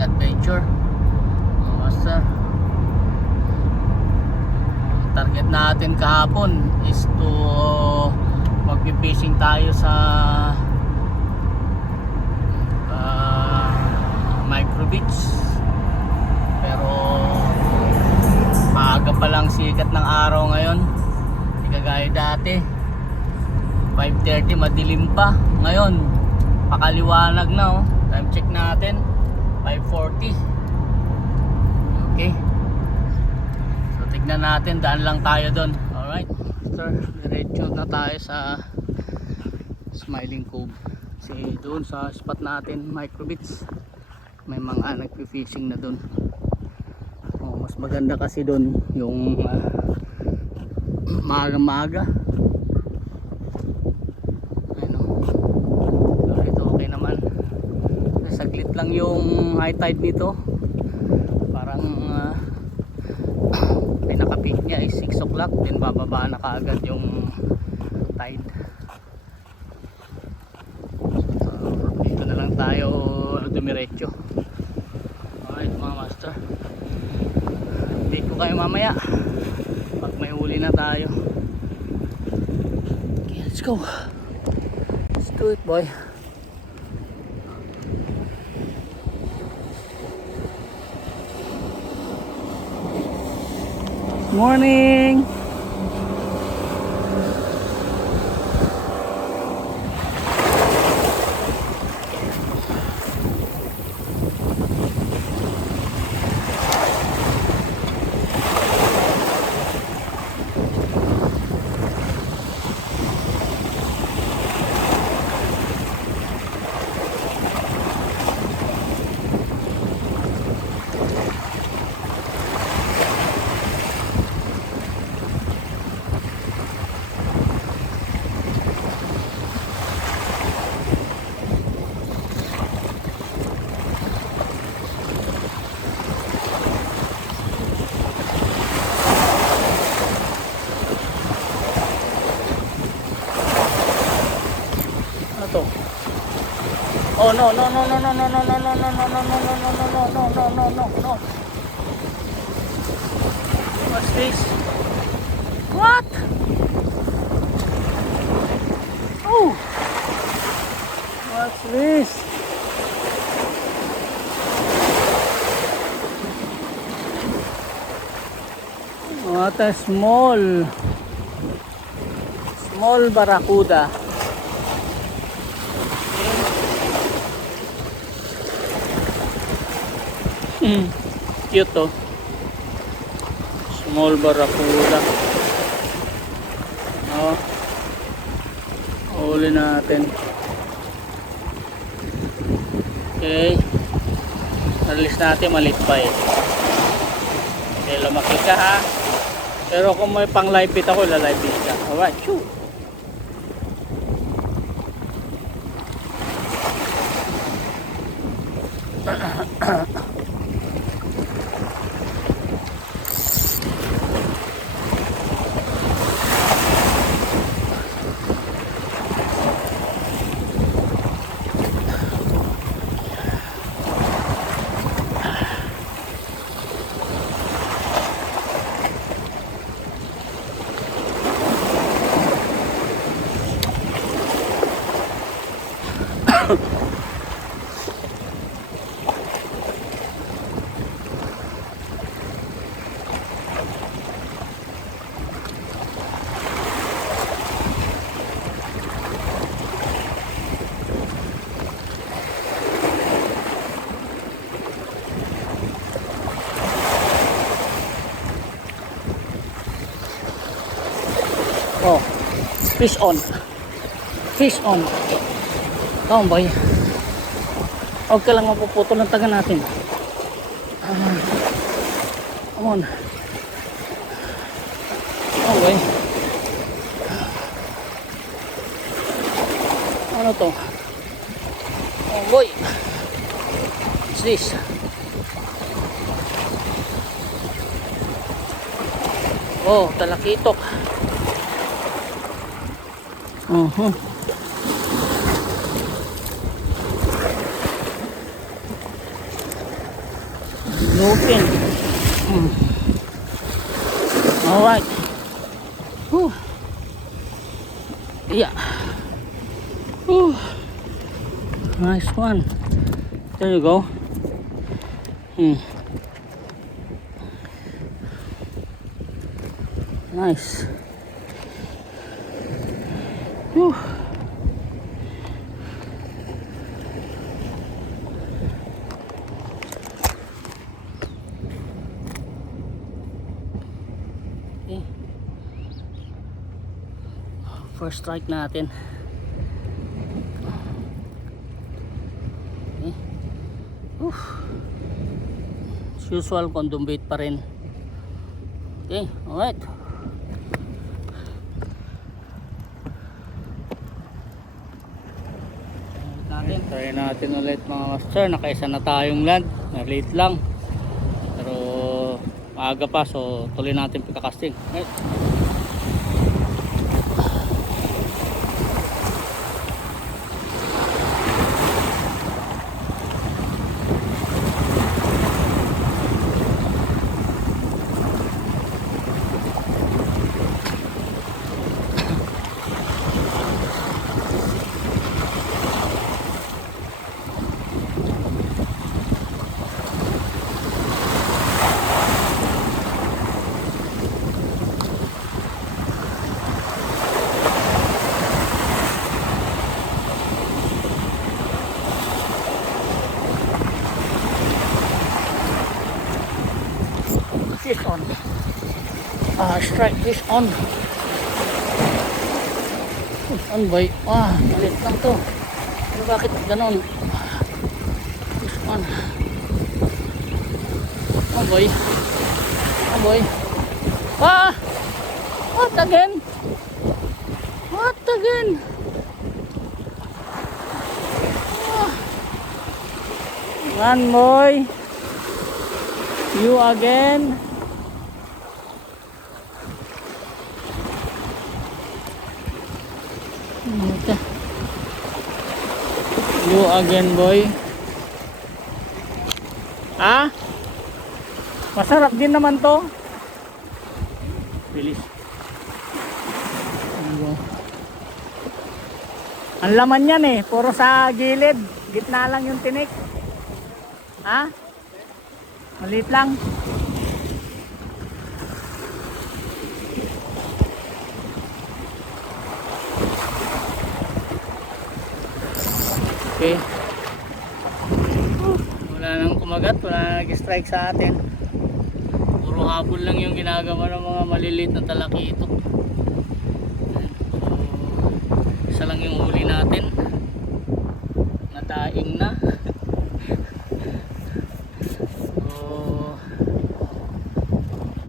fishing adventure. Master, target natin kahapon is to magpi-fishing tayo sa Micro Beach, pero maaga pa lang sikat ng araw ngayon, hindi kagaya dati 5:30 madilim pa. Ngayon pakaliwanag na, oh. Time check natin 5:40. Okay, so tignan natin, daan lang tayo doon. Alright sir, diretso na tayo sa Smiling Cove. Kasi doon sa spot natin Micro Beach may mga nagpi-fishing na doon. Mas maganda kasi doon yung maaga-maaga. Okay naman. Saglit lang yung high tide nito. Parang pinaka-peak niya is 6 o'clock, then bababa na kaagad yung tide. So, dito na lang tayo dumiretso. Alright mga master, update ko kayo mamaya pag may huli na tayo. Okay, let's go. Let's do it, boy. Morning. Oh no no no no no no no no no no no no no no no no no no. What's this? What? Oh, what's this? What a small barracuda. Cute to. Small barracuda. Oh, huli natin. Okay, release natin, maliit pa eh. Okay, lumaki ka ha. Pero kung may pang live bait ako, la-live bait ka. Alright, shoot. Oh, fish on. Fish on. Come boy. Huwag ka lang mapuputol ng taga natin. Come on. Oh boy. Ano to? Oh boy. What's this? Oh, talakitok. Open. Alright. Whew. Yeah. Whew. Nice one. There you go. Nice. Whew. Okay. First strike natin. Okay. As usual, condom bait pa rin. Okay, alright. Try natin ulit mga master. Nakaisa na tayong land. Late lang. Pero maaga pa, so tuloy natin pagkakasting. Right. This on. Strike this on. On boy. Malit lang to. Pero bakit ganon? This on. Oh boy. Oh boy. What again? What again? One boy. You again. You again, boy. Masarap din naman to. Bilis. Ang laman yan eh, puro sa gilid. Gitna lang yung tinik. Maliit lang. Okay. Wala nang kumagat, wala nang nag-strike sa atin. Puro habol lang yung ginagawa ng mga maliliit na talaki ito. So, isa lang yung huli